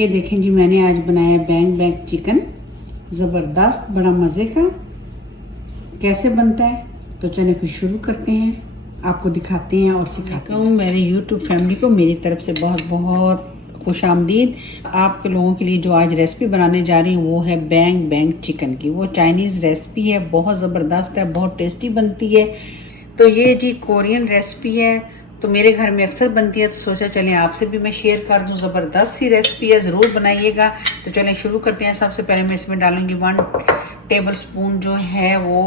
ये देखें जी, मैंने आज बनाया बैंग बैंग चिकन, ज़बरदस्त, बड़ा मज़े का। कैसे बनता है तो चलिए फिर शुरू करते हैं, आपको दिखाते हैं और सिखाते हैं। मेरे यूट्यूब फैमिली को मेरी तरफ से बहुत बहुत खुश आमदीद। आपके लोगों के लिए जो आज रेसिपी बनाने जा रही हूँ वो है बैंग बैंग चिकन की। वो चाइनीज़ रेसिपी है, बहुत ज़बरदस्त है, बहुत टेस्टी बनती है। तो ये जी कोरियन रेसिपी है, तो मेरे घर में अक्सर बनती है, तो सोचा चलें आपसे भी मैं शेयर कर दूं। ज़बरदस्त सी रेसिपी है, ज़रूर बनाइएगा। तो चलें शुरू करते हैं। सबसे पहले मैं इसमें डालूंगी 1 टेबल स्पून जो है वो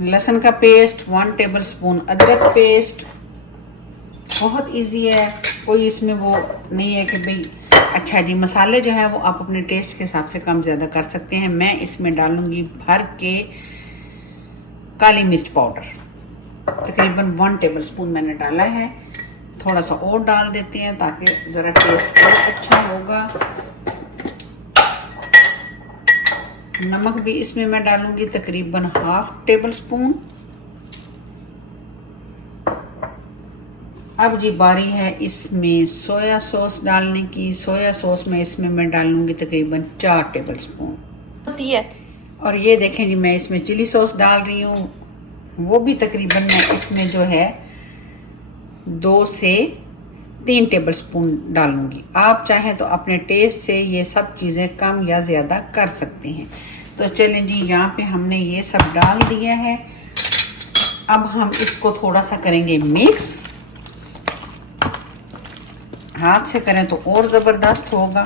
लहसुन का पेस्ट, 1 टेबल स्पून अदरक पेस्ट। बहुत इजी है, कोई इसमें वो नहीं है कि भाई अच्छा जी। मसाले जो है वो आप अपने टेस्ट के हिसाब से कम ज़्यादा कर सकते हैं। मैं इसमें डालूंगी भर के काली मिर्च पाउडर, तकरीबन 1 टेबल स्पून मैंने डाला है। थोड़ा सा और डाल देते हैं ताकि ज़रा टेस्ट और अच्छा होगा। नमक भी इसमें मैं डालूंगी तकरीबन 1/2 टेबल स्पून। अब जी बारी है इसमें सोया सॉस डालने की। सोया सॉस में इसमें मैं डालूंगी तकरीबन 4 टेबल स्पून होती है। और ये देखें जी, मैं इसमें चिली सॉस डाल रही हूँ, वो भी तकरीबन मैं इसमें जो है 2 से 3 टेबल स्पून डालूंगी। आप चाहें तो अपने टेस्ट से ये सब चीज़ें कम या ज़्यादा कर सकते हैं। तो चलें जी, यहाँ पे हमने ये सब डाल दिया है। अब हम इसको थोड़ा सा करेंगे मिक्स। हाथ से करें तो और ज़बरदस्त होगा,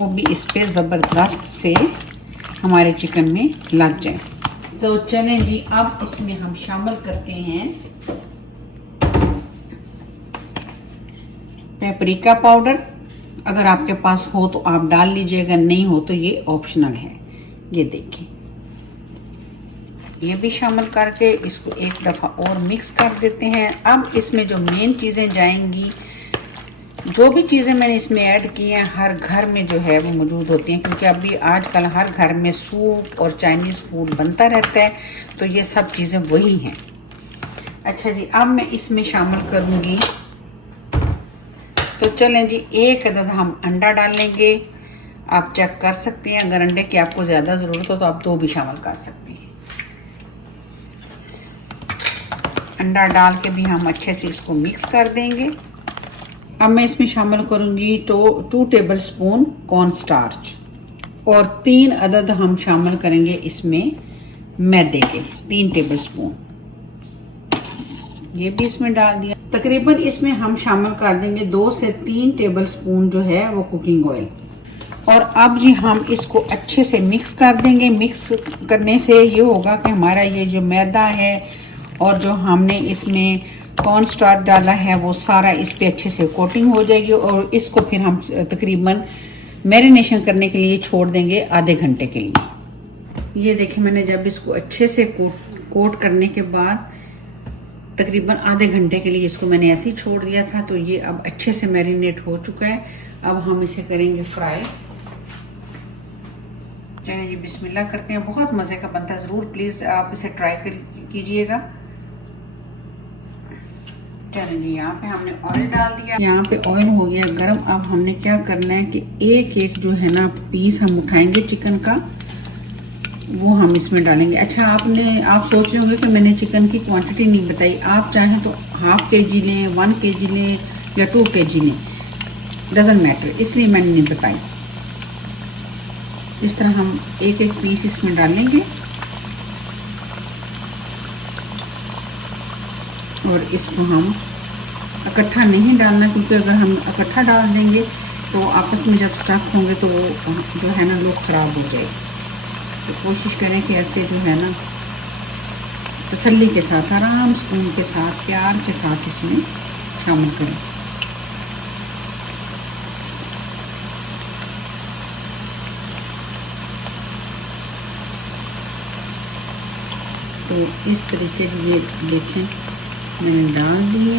वो भी इस पे ज़बरदस्त से हमारे चिकन में लग जाए। तो चलें जी, अब इसमें हम शामिल करते हैं पेपरिका पाउडर। अगर आपके पास हो तो आप डाल लीजिएगा, नहीं हो तो ये ऑप्शनल है। ये देखिए, ये भी शामिल करके इसको एक दफ़ा और मिक्स कर देते हैं। अब इसमें जो मेन चीज़ें जाएंगी, जो भी चीज़ें मैंने इसमें ऐड की हैं, हर घर में जो है वो मौजूद होती हैं, क्योंकि अभी आजकल हर घर में सूप और चाइनीज़ फूड बनता रहता है, तो ये सब चीज़ें वही हैं। अच्छा जी, अब मैं इसमें शामिल करूँगी, तो चलें जी, 1 अदद हम अंडा डाल लेंगे। आप चेक कर सकते हैं, अगर अंडे की आपको ज़्यादा ज़रूरत हो तो आप 2 भी शामिल कर सकते हैं। अंडा डाल के भी हम अच्छे से इसको मिक्स कर देंगे। अब मैं इसमें शामिल करूंगी 2 टेबल स्पून कॉर्न स्टार्च और 3 अदद हम शामिल करेंगे इसमें मैदे के, 3 टेबल स्पून। ये भी इसमें डाल दिया। तकरीबन इसमें हम शामिल कर देंगे 2 से 3 टेबल स्पून जो है वो कुकिंग ऑयल। और अब जी हम इसको अच्छे से मिक्स कर देंगे। मिक्स करने से ये होगा कि हमारा ये जो मैदा है और जो हमने इसमें कॉर्न स्टार्च डाला है वो सारा इस पे अच्छे से कोटिंग हो जाएगी। और इसको फिर हम तकरीबन मैरिनेशन करने के लिए छोड़ देंगे आधे घंटे के लिए। ये देखिए, मैंने जब इसको अच्छे से कोट करने के बाद तकरीबन आधे घंटे के लिए इसको मैंने ऐसे ही छोड़ दिया था, तो ये अब अच्छे से मैरिनेट हो चुका है। अब हम इसे करेंगे फ्राई। चलिए जी, बिस्मिल्लाह करते हैं। बहुत मज़े का बनता है, ज़रूर प्लीज़ आप इसे ट्राई कीजिएगा। चलिए जी, यहाँ पे हमने ऑयल डाल दिया। यहाँ पे ऑयल हो गया गरम। अब हमने क्या करना है कि एक एक जो है ना पीस हम उठाएंगे चिकन का, वो हम इसमें डालेंगे। अच्छा, आप सोच रहे होंगे कि मैंने चिकन की क्वांटिटी नहीं बताई। आप चाहें तो 1/2 kg लें, 1 kg लें या 2 kg लें, डजंट मैटर, इसलिए मैंने नहीं बताई। इस तरह हम एक एक पीस इसमें डालेंगे और इसको हम इकट्ठा नहीं डालना, क्योंकि अगर हम इकट्ठा डाल देंगे तो आपस में जब स्टफ होंगे तो वो जो है ना लोग ख़राब हो जाए। तो कोशिश करें कि ऐसे जो है ना तसल्ली के साथ, आराम सुकून के साथ, प्यार के साथ इसमें शामिल करें। तो इस तरीके से ये देखें मैंने डाल दिए।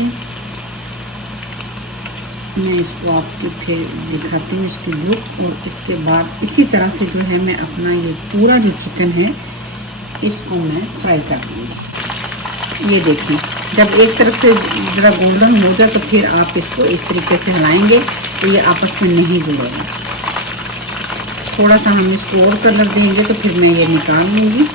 मैं इसको आपको फिर दिखाती हूँ इसकी लुक। और इसके बाद इसी तरह से जो है मैं अपना ये पूरा जो चिकन है इसको मैं फ्राई कर दूँगी। ये देखिए, जब एक तरफ से ज़रा गोल्डन हो जाए तो फिर आप इसको इस तरीके से हिलाएंगे तो ये आपस में नहीं जुड़ेगा। थोड़ा सा हम इसको और कलर देंगे तो फिर मैं ये निकाल लूँगी।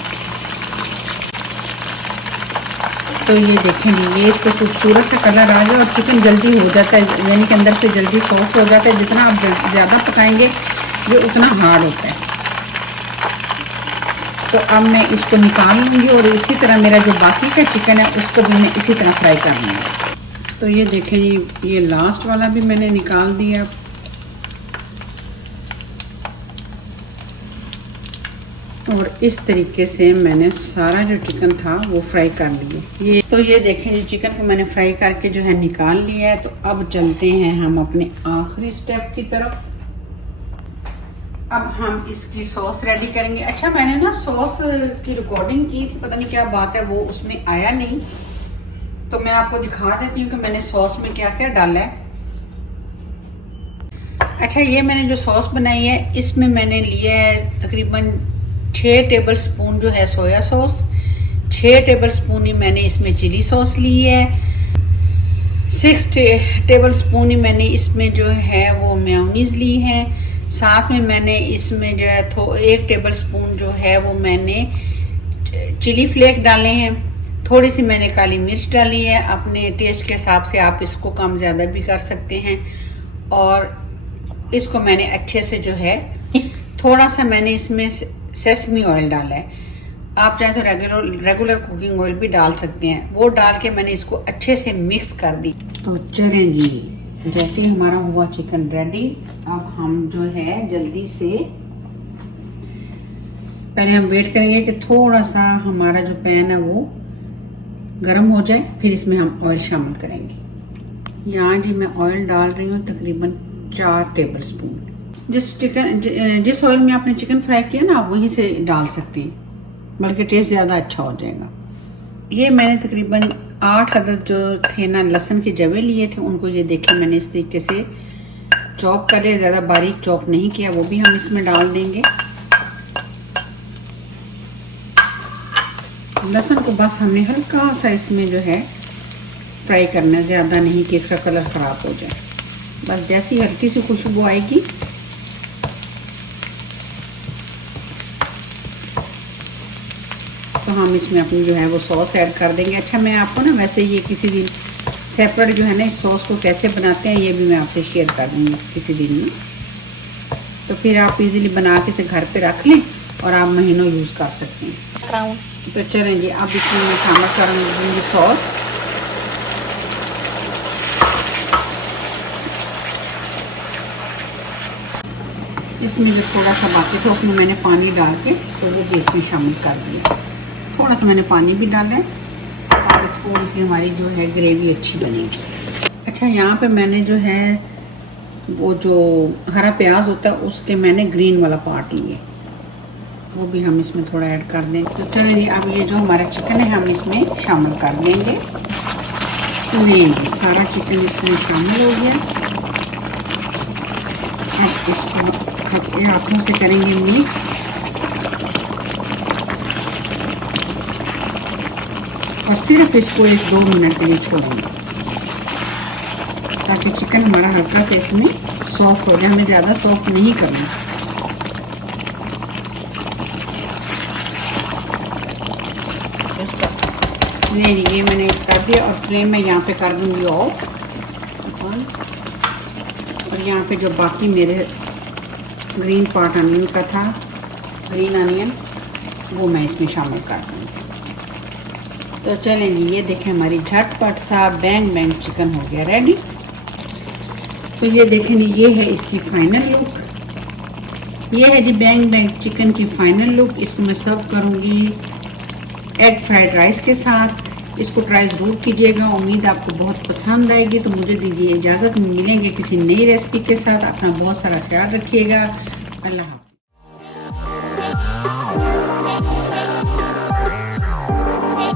तो ये देखेंगे ये इस पर खूबसूरत सा कलर आ गया और चिकन जल्दी हो जाता है, यानी कि अंदर से जल्दी सॉफ्ट हो जाता है। जितना आप ज़्यादा पकाएंगे ये उतना हार्ड होता है। तो अब मैं इसको निकाल लूँगी और इसी तरह मेरा जो बाकी का चिकन है उसको भी मैं इसी तरह फ्राई कर लूँगी। तो ये देखें ये लास्ट वाला भी मैंने निकाल दिया। और इस तरीके से मैंने सारा जो चिकन था वो फ्राई कर लिए। ये देखें जी चिकन को मैंने फ्राई करके जो है निकाल लिया है। तो अब चलते हैं हम अपने आखिरी स्टेप की तरफ। अब हम इसकी सॉस रेडी करेंगे। अच्छा मैंने ना सॉस की रिकॉर्डिंग की, पता नहीं क्या बात है वो उसमें आया नहीं, तो मैं आपको दिखा देती हूँ कि मैंने सॉस में क्या क्या डाला है। अच्छा ये मैंने जो सॉस बनाई है इसमें मैंने लिया है तकरीबन 6 टेबल स्पून जो है सोया सॉस, 6 टेबल स्पून ही मैंने इसमें चिली सॉस ली है, 6 टेबल स्पून ही मैंने इसमें जो है वो मेयोनीज ली है। साथ में मैंने इसमें जो है 1 टेबल स्पून जो है वो मैंने चिली फ्लेक डाले हैं। थोड़ी सी मैंने काली मिर्च डाली है, अपने टेस्ट के हिसाब से आप इसको कम ज़्यादा भी कर सकते हैं। और इसको मैंने अच्छे से जो है थोड़ा सा मैंने इसमें सेसमी ऑयल डाला है। आप चाहे तो रेगुलर कुकिंग ऑयल भी डाल सकते हैं। वो डाल के मैंने इसको अच्छे से मिक्स कर दी। तो चलें जी, जैसे ही हमारा हुआ चिकन रेडी, अब हम जो है जल्दी से पहले हम वेट करेंगे कि थोड़ा सा हमारा जो पैन है वो गर्म हो जाए, फिर इसमें हम ऑयल शामिल करेंगे। यहाँ जी मैं ऑयल डाल रही हूँ तकरीबन 4 टेबल स्पून। जिस ऑयल में आपने चिकन फ्राई किया ना आप वहीं से डाल सकते हैं, बल्कि टेस्ट ज़्यादा अच्छा हो जाएगा। ये मैंने तकरीबन 8 अदद जो थे ना लहसुन के जवे लिए थे, उनको ये देखें मैंने इस तरीके से चॉप कर लिया, ज़्यादा बारीक चॉप नहीं किया, वो भी हम इसमें डाल देंगे। लहसुन को बस हमने हल्का सा इसमें जो है फ्राई करना है, ज़्यादा नहीं कि इसका कलर ख़राब हो जाए। बस जैसी हल्की सी खुशबू आएगी तो हम इसमें अपनी जो है वो सॉस ऐड कर देंगे। अच्छा मैं आपको ना वैसे ये किसी दिन सेपरेट जो है ना इस सॉस को कैसे बनाते हैं ये भी मैं आपसे शेयर कर दूँगी किसी दिन में, तो फिर आप इजीली बना के इसे घर पे रख लें और आप महीनों यूज़ कर सकते हैं। तो चलें जी, अब इसमें मैं शामिल करूँगी सॉस। इसमें जो थोड़ा सा बाकी था उसमें मैंने पानी डाल के तो वो भी इसमें शामिल कर दिया। थोड़ा सा मैंने पानी भी डाला है ताकि थोड़ी सी हमारी जो है ग्रेवी अच्छी बनेगी। अच्छा यहाँ पे मैंने जो है वो जो हरा प्याज होता है उसके मैंने ग्रीन वाला पार्ट लिए, वो भी हम इसमें थोड़ा ऐड कर दें। तो चलिए जी, अब ये जो हमारा चिकन है हम इसमें शामिल कर देंगे। तो ये सारा चिकन इसमें शामिल हो गया। अब इसको हाथों से करेंगे मिक्स। और सिर्फ इसको 1-2 मिनट के लिए छोड़ेंगे ताकि चिकन हमारा हल्का से इसमें सॉफ्ट हो जाए, हमें ज़्यादा सॉफ्ट नहीं करना। नहीं ये मैंने कर दिया और फ्लेम में यहाँ पे कर दूँगी ऑफ। और यहाँ पे जो बाकी मेरे ग्रीन पार्ट अनियन का था, ग्रीन अनियन, वो मैं इसमें शामिल कर दूँगी। तो चलें जी, ये देखें हमारी झटपट सा बैंग बैंग चिकन हो गया रेडी। तो ये देखें ये है इसकी फाइनल लुक। ये है जी बैंग बैंग चिकन की फाइनल लुक। इसको मैं सर्व करूँगी एग फ्राइड राइस के साथ। इसको ट्राई ज़रूर कीजिएगा, उम्मीद आपको बहुत पसंद आएगी। तो मुझे दीजिए इजाज़त, मिलेंगे किसी नई रेसिपी के साथ। अपना बहुत सारा ख्याल रखिएगा। अल्लाह हाफ़िज़।